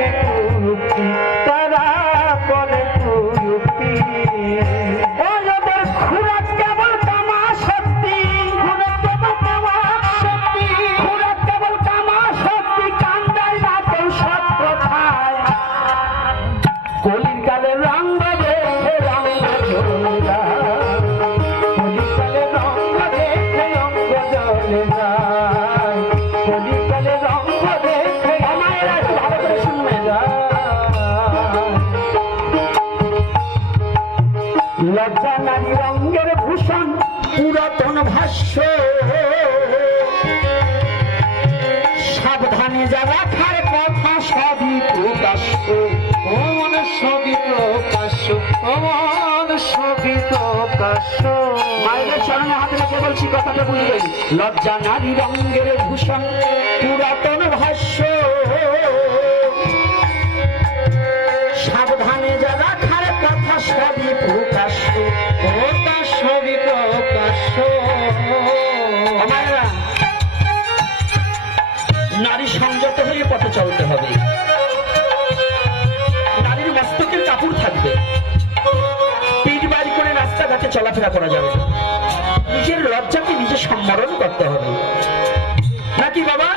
করে কুরুক্তি, তারা করে কুরুক্তি। ওদের খুরাক কেবল কামা শক্তি, খুরাক কেবল কামা শক্তি, খুরাক কেবল কামা শক্তি, কান্দায় না কেউ সৎ কথায়। কলির কালে রঙ দেখে রঙ জ্বলে যায়, কলির কালে রঙ দেখে রঙ জ্বলে যায়, কলির কালে রঙ দেখে। আমায়েরা একটু ভালো করে শুনবে যায়। লজ্জা নারী রঙের ভূষণ, পুরাতন ভাষ্য, সাবধানে যা রাখার কথা সবই প্রকাশ্য। অমন সবই প্রকাশ্য, অমন সবই প্রকাশ্য। মায়ের চরণে হাত রেখে বলছি, কথাটা বুঝবেন। লজ্জা নারী রঙের ভূষণ, পুরাতন ভাষ্য, সাবধানে যা রাখার কথা সবই প্রকাশ্য। প্রকাশ সবই প্রকাশ্য। মায়েরা, নারী সংযত হয়ে পথে চলতে হবে। নারীর মস্তকের কাপড় থাকবে, পিঠ বাড়ি করে রাস্তাঘাটে চলাফেরা করা যাবে না। নিজের লজ্জাকে নিজে সম্বরণ করতে হবে, নাকি বাবা?